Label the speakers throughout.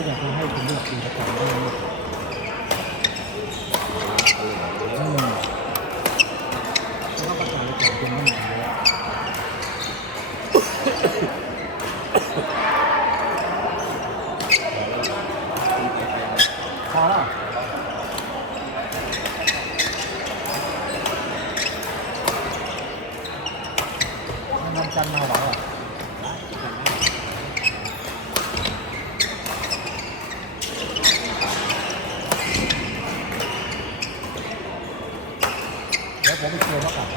Speaker 1: ก็อยากจะให้คุณเลือกดูประกอบได้ไหมอืมแล้วก็ประกอบประกอบเป็นไม่หนาเลยพอแล้วมันจันทร์มาเหรอ เดี๋ยวผมไปเคลียร์แล้วกลับน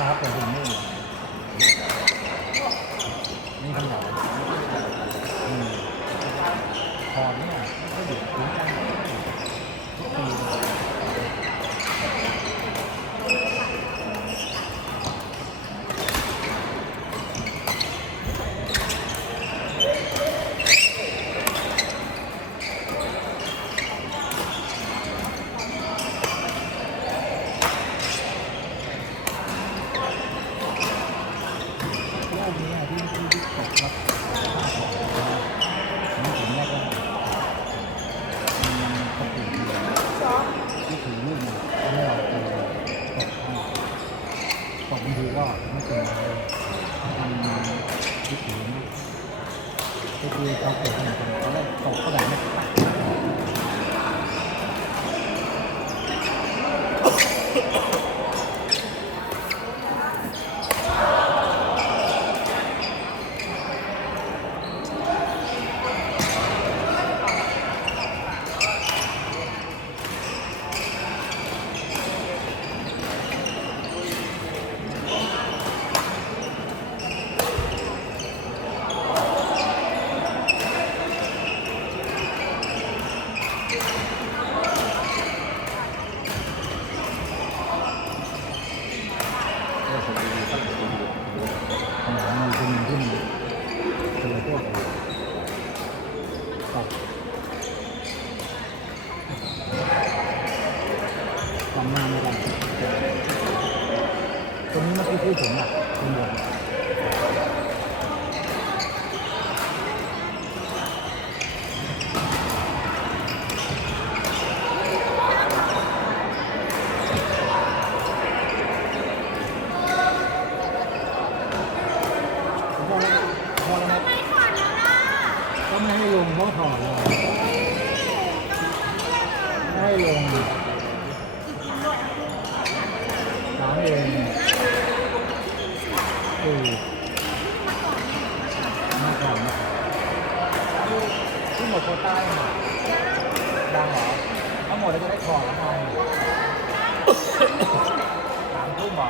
Speaker 1: ะครับแต่ผมนี่นี่ขนาดอืมพอเนี่ยก็เดือดถึงกันทุกปีเลยโลกนี้ที่ที่ที่ตกรับนี่ผมแรกว่ามันปกติที่ถือลูกเนี่ยไม่เราตัวตกให้ต กบางทีก็ไม่เป็นไรมันที่ถือก็คือเขาเกิดขึ้นมาตอนแรกตกก็แบบไม่ตัด ปัญหามันคือมันที่มันเป็นพวกตัด ทำหน้าไม่ได้ตรงนี้เมื่อกี้พูดถึงอะเป็นบนพอแล้วพอแล้วครับก็ไม่ให้ลงเพราะถอดเลยไม่ให้ลงถามเองคือมาก่อนนะที่หมดโควต้าเนี่ยดังเหรอทั้งหมดเราจะได้ถอดแล้วไงสามทุ่มเหรอ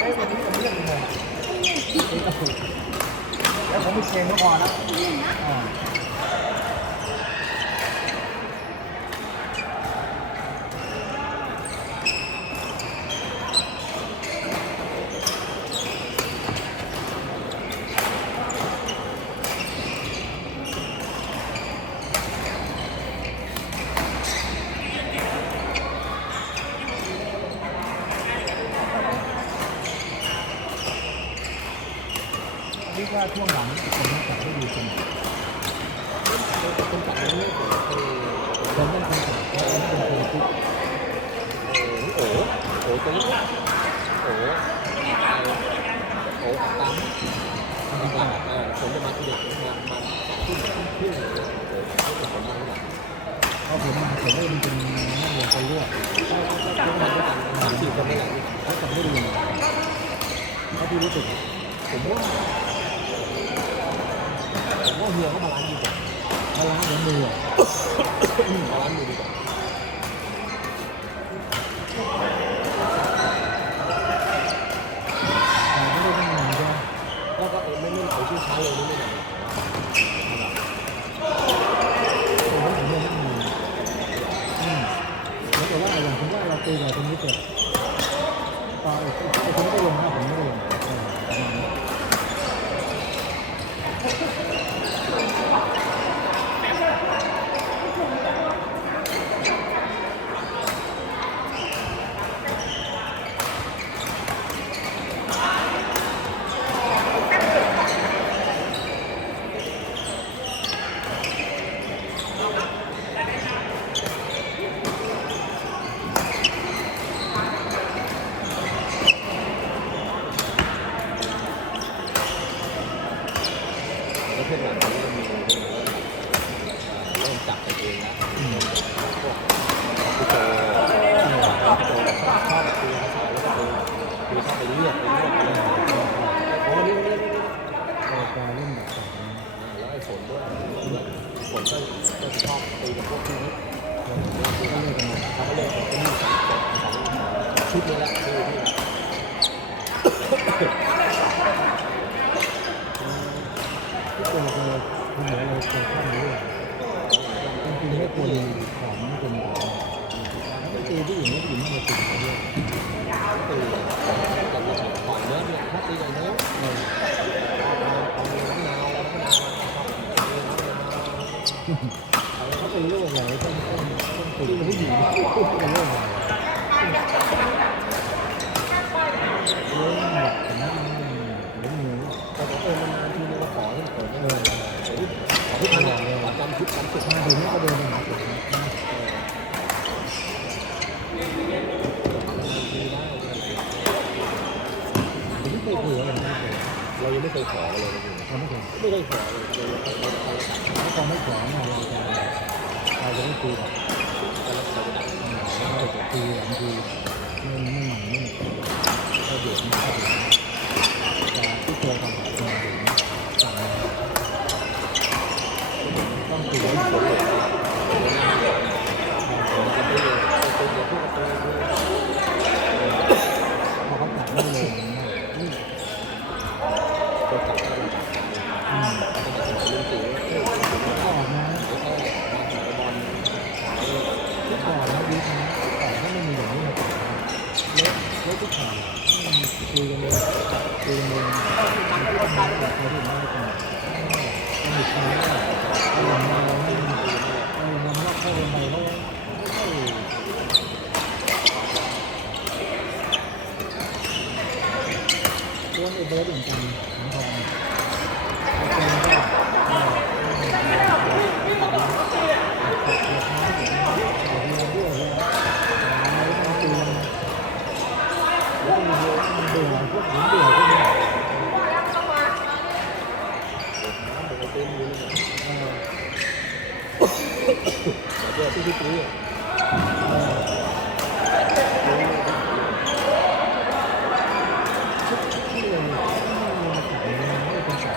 Speaker 1: เอ้ยวันนี้ผมเรียกยังไง นี่ก็ถูกแล้วผมไปเชงก็พอแล้วอ่านี่ก็ช่วงหลังผมมาจับให้ดูกันคนจับเรื่อยๆคนไม่คนจับเพราะว่าเป็นคนทุก
Speaker 2: โอ้โหโอ้โห ตรงนี้โอ้โหโอ้โหตามตามเออผมจะมาที่เด็กมามาขึ้นขึ้นเลยโอ้โหผมมาที่หลัง
Speaker 1: เพราะผมมาผมไม่เป็นนักเรียนไปเรื่อย
Speaker 2: จับมาด้วยกันสามสี่คนไม่หลัง
Speaker 1: เขาจับไม่ดูเลยเขาที่รู้สึก
Speaker 2: ผมว่าผมว่าเฮียเขามาร้านดีกว่า
Speaker 1: เขาล้างเหมือนมือ
Speaker 2: มาร้านมือดีกว่า
Speaker 1: แต่ไม่ได้ตั้งนานใช่ไหม
Speaker 2: แล้วก็ไม่ไม่เขาชื่อช้าเลยนี่ไม่หนัก
Speaker 1: ผมว่าผมเรียนนักมืออืม แล้วแต่ว่าอย่างผมว่าเราตีกับตรงนี้เสร็จตอนไอ้ไอ้คนไม่ได้ลงนะผมไม่ได้ลงเออประมาณนี้
Speaker 2: ช่วงหลังนี้ก็มีเริ่มแบบเริ่มจับไปเองแล้วพวกคอมพิวเตอร์คอมพิวเตอร์ชอบชอบคุยภาษาแล้วก็คือคือชอบไปเรียกไปเรียกอะไรโอ้นี่นี่นี่
Speaker 1: เราจะเล่นแบบ
Speaker 2: แล้วไอ้ฝนด้วยฝนก็ก็ชอบตีกับพวกนี้
Speaker 1: ก็เล่นกัน
Speaker 2: เขาก็เลยเป็นชุดนี้แหละที่ที่
Speaker 1: ที่ตัวเราคุณเหนือเราเคยเข้ามาเรื่อยจริงๆไม่ควรของคนแบบไม่ตีผู้หญิงผู้หญิงมาติดกันด้วย
Speaker 2: ตีกันจะปล่อยเนื้อเนี่ยถ้าตีกันเนื้อ
Speaker 1: เรา
Speaker 2: เอาเนื้อมะนาวแล้วมะนาว
Speaker 1: เขาเป็นโรคอะไรต้องต้องต้องติดผู้หญิงเป็นโรคอะไรเรื่องแบบนั้นเรื่องนี้
Speaker 2: แต่ผมเออมันนานทีนึงมาขอที่เปิด
Speaker 1: เอ
Speaker 2: เล
Speaker 1: อย
Speaker 2: ทุกคนประจำชุดจำสุด
Speaker 1: มาถึงนี่ก็โดนปัญหาสุดนะ
Speaker 2: ทีได้
Speaker 1: ผมไม่เคยคุยอะไรไม่เคย
Speaker 2: เรายังไม่เคย ขอเลย
Speaker 1: เราไม่เคย
Speaker 2: ไม่ได้ขอเลยเราเราเรา
Speaker 1: ถ้าเราไม่ขอเนี่ยเราจะเราจะไม่คุยแบบ
Speaker 2: เราจะดัง
Speaker 1: เราจะคุยบางทีไม่ไม่หมั่นไม่ก็เดือดก็เดือดแต่ที่เคยทำแบบมาถึงสั่งมาต้องคุย
Speaker 2: ผมผมเลยผมจะไม่เลยตัวตัวพวกตัวตัว
Speaker 1: พอเขาจับไม่เลยนี่
Speaker 2: ตัวจับได้จับกัน
Speaker 1: อืม
Speaker 2: ตั้งแต่สมัยรุ่นจิ๋วเอ้ย
Speaker 1: ก็ออกมา
Speaker 2: แล้วก็มาขายบอล
Speaker 1: ที่ก่อนนะวิทนะแต่ถ้าไม่มีอย่างนี้มาก่อนเล็กเล็กที่ผ่าน คุยกันเลยคุยกันเลยมันก็มาแบบเขาถึงกันมันอีกครั้งก็อย่างเราไม่เออมันก็เข้าไปแล้วไม่ค่อยตัวไอ้เบิร์ดเหมือนกันของทองแล้วก็เออเออเบื่อพวกผมเบื่อพวกนี้
Speaker 2: น้ำมันเต็มอยู่
Speaker 1: เออ
Speaker 2: เดี๋ยวที่ที่ตื้อ
Speaker 1: เออชุดที่เลยไม่มีมาขายไม่เป็นสอง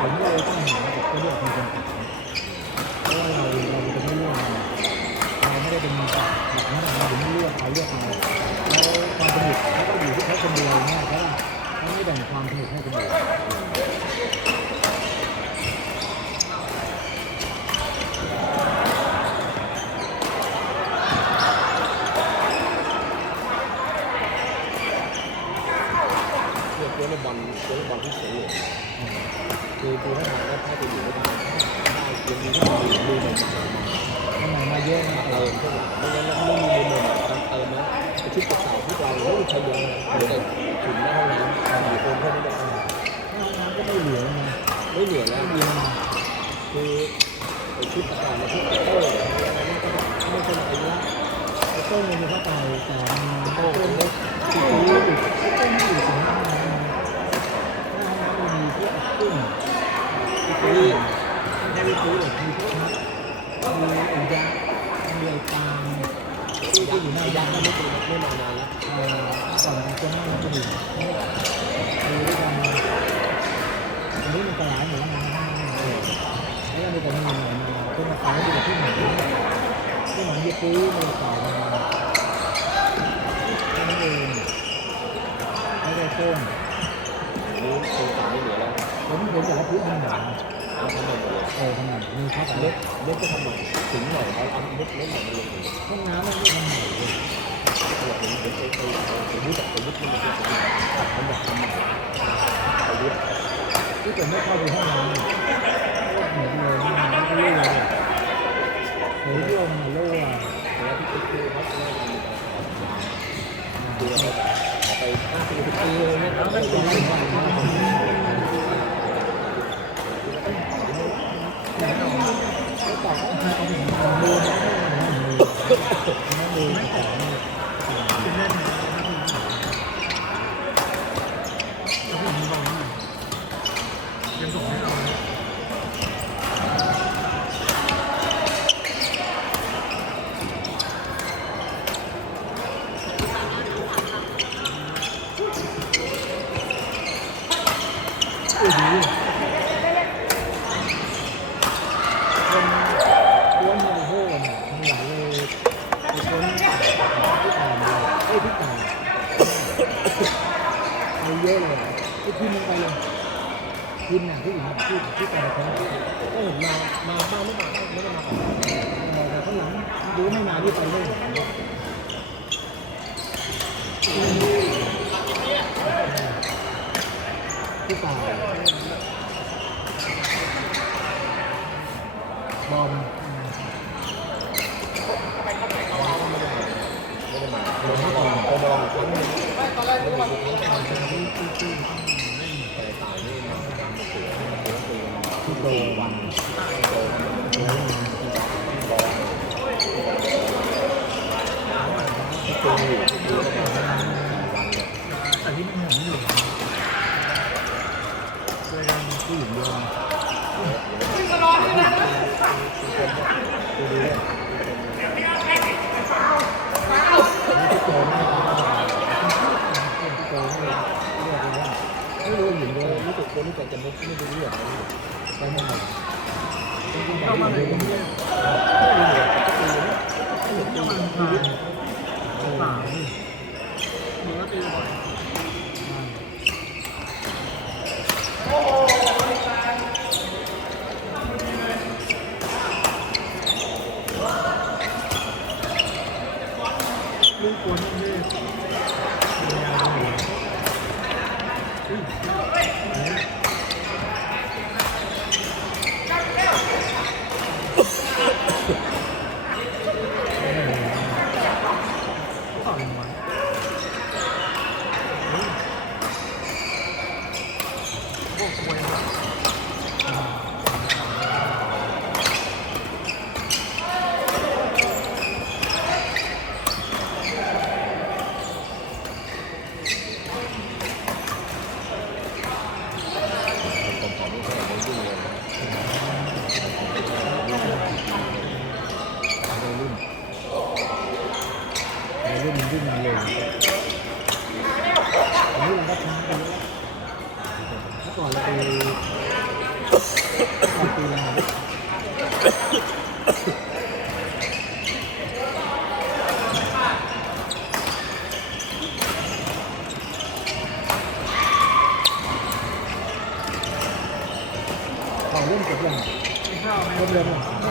Speaker 1: ผมก็เลยต้องหาแบบก็เลือกเป็นคนขายเพราะว่าเราเราจะไม่เลือกเราไม่ได้เป็นแบบนั้นเราถึงไม่เลือกเขาเลือกเราแล้วความสนุกเขาก็อยู่ที่เขาคนเดียวเนี่ยใช่ป่ะเขาไม่แบ่งความสนุกให้คนอื่น
Speaker 2: เพื่อเพื่อบอลเพื่อบอลที่สวยคือคือถ้าทางก็ถ้าจะอยู่ไม่ได้ถ้าเกมนี้ถ้ามีมือหนึ่ง
Speaker 1: ทำไมมาเยอะนะ
Speaker 2: เติมพวกไม่งั้นเราไม่มีมือหนึ่งการเติมนะ ชุดเก่าที่เราไม่มีใครเยอะนะเหลือแต่ถุนหน้าห้องน้ำอยู่คนแค่นี้
Speaker 1: ห้องน้ำก็ไม่เหลือนะ
Speaker 2: ไม่เหลือแล้ว
Speaker 1: เย็นนะ
Speaker 2: คือชุดอากาศชุดเตอร์ไม่เป็นไรละ
Speaker 1: ไอ้ต้นมันมีเข้าไปแต่มันต้นเล็กติดอยู่ติดต้นไม่อยู่ถึงห้องน้ำนะห้องน้ำมันมีพวกกุ้งติดอยู่ไม่ได้ซื้อหรอกมีพวกนัดมีอุยะมีไอ้ปาง ที่ที่อยู่หน้า
Speaker 2: ยั
Speaker 1: บ้ากน
Speaker 2: ษ์ไม่เป็นไม่มานานแล้ว
Speaker 1: เอ่อก่อนจะนั่งก็อยู่นี่ดูด้วยกันอันนี้มันกระหลายหมดแล้วนะแล้วก็มีแต่มีหน่อยมาเป็นมาขายอยู่ที่ไหนที่หนองยี่ปุ้ยในต่อมาแค่นั้นเองไม่ได้ต้น
Speaker 2: นี่คือต่างไม่เหลือแล้ว
Speaker 1: ผมเห็นแต่ละพื้นทางหนา
Speaker 2: ทำใหม่หมด เลย
Speaker 1: เออทางหนามีเข้าไป
Speaker 2: เล็กเล็กก็ทำใหม่ถึงหน่อยเขาเอาเล็กเล็กหน่อยมาลง
Speaker 1: ห้องน้ำมันไม่ทำใหม่เลย
Speaker 2: ตัวผมผมเคยเคยเคยรู้จักเคยยึดมันเป็นตัดมันแบบทำใหม่เคยยึด
Speaker 1: ที่ผมไม่เข้าไปห้องน้ำเนี่ยเหมือนเลยห้องน้ำก็รั่วเลยเฮ้ยรั่วมันรั่ว
Speaker 2: แล้วที่คือเขาจะได้ทำคือเราไปห้าสิบปีเลยเนี่ยเขาไม่
Speaker 1: ต
Speaker 2: ต้
Speaker 1: อ
Speaker 2: อนง
Speaker 1: แร
Speaker 2: ไ Ooh.
Speaker 1: ที่ที่แต่ละคน
Speaker 2: ก็เห็นมา มาบ้างไม่มาบ้างไม่ได้มาก่อน
Speaker 1: บอกแต่ข้างหลังดูไม่มาที่ไปเล่นที่ป่ายบอม
Speaker 2: ไม่ได้มาไม่ได้มาลงมาก่อนไปลองครั้งหนึงไม่ตอนแรกนึกว่าครั้งแรก
Speaker 1: แต่ที่ที่ที่
Speaker 2: แต่ตายนี่มันการมาเสือเสือตัว
Speaker 1: ที่โดนวัน
Speaker 2: โต
Speaker 1: โดน
Speaker 2: บอล ที่ตัวอยู่ที่ตัวประมาณวันเลย
Speaker 1: แต่ที่มันหงอยู่ช่วยกันผู้หญิงโดน
Speaker 2: ดูดูเนี่ย
Speaker 1: ที่โตไม่ได้ที่โตไม่ได้เรียกว่าไม่รู้หญิงโด
Speaker 2: เอนอรู้สึกคนรู้จักจะมุกไม่ดูเรื่องอะไร
Speaker 1: ไปไม่หมด
Speaker 2: เข้ามาเลยไม่รู้เลยก็คือไม่เห็นจะมันชีวิต
Speaker 1: ป่านี่
Speaker 2: หรือว่าตีบ่อย
Speaker 1: ลูกกวนนี่ต่อลงมาพวกควย
Speaker 2: ผมขอไม่ใช่ไม่ยุ่งเลยในรุ่น
Speaker 1: ในรุ่นมันวิ่งมาเร็วอันนี้เราก็ช้าไปเยอะเมื่อก่อนเราไปก่อนปีแรกเขาเล่นกับยังเล่นเล่นไม่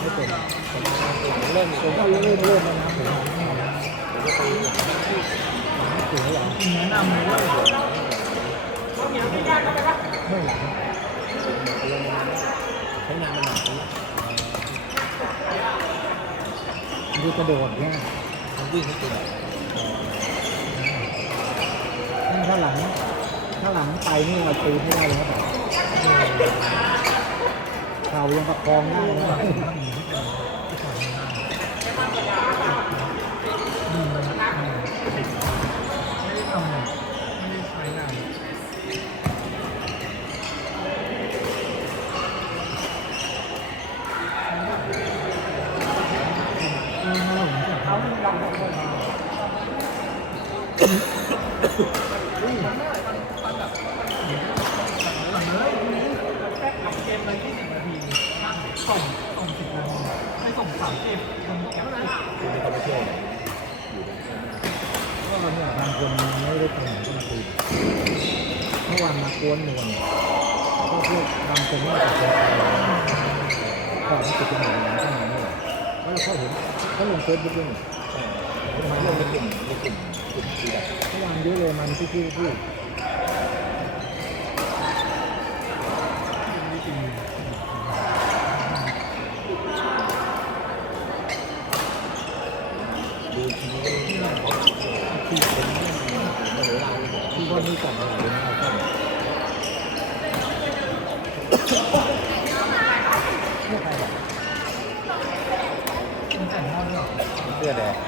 Speaker 1: ไม่เป็น
Speaker 2: ผมหลังเล่น
Speaker 1: ผมก็เริ่มเริ่มเริ่มแล้วนะผม
Speaker 2: ผมก็ตีหลัง
Speaker 1: ไม่ถึงหลัง
Speaker 3: แนะนำเลยว่า
Speaker 1: ไม่หลัง
Speaker 2: ใช้งานมันหนักนะ
Speaker 1: ดูกระโดดเนี่ย
Speaker 2: มันวิ่งให้ตี
Speaker 1: ถ้าหลังถ้าหลังไปนี่เราตีไม่ได้เลยครับเขายังประคองได้นะส่งส่งสิบนาทีไม่ส่งสามสิบคนแคป
Speaker 2: คุณไม่ต้องไปเที่ยวไหนอยู่ตรงนี้
Speaker 1: ก็เนี่ยบางคนไม่ได้ไปไหนก็มาตีเมื่อวานมา กวนนวลก็พวกบางคนไม่ได้ไปก็ไม่ติดเป็นหนึ่งก็มาไม่ได้แล้วเราเข้าเห็นเขาลงเฟซบุ๊กด้วย
Speaker 2: ทำไมเรื่องในกลุ่มในกลุ่มกลุ่มตีแบบ
Speaker 1: เมื่อวานเยอะเลยมันที่พี่พูด
Speaker 2: ดูทีนี้ก็ที่เราที่เป็นเรื่องโมโหลาน
Speaker 1: ที่ว่านี่จับอนะเอาเข้า ไม่ใ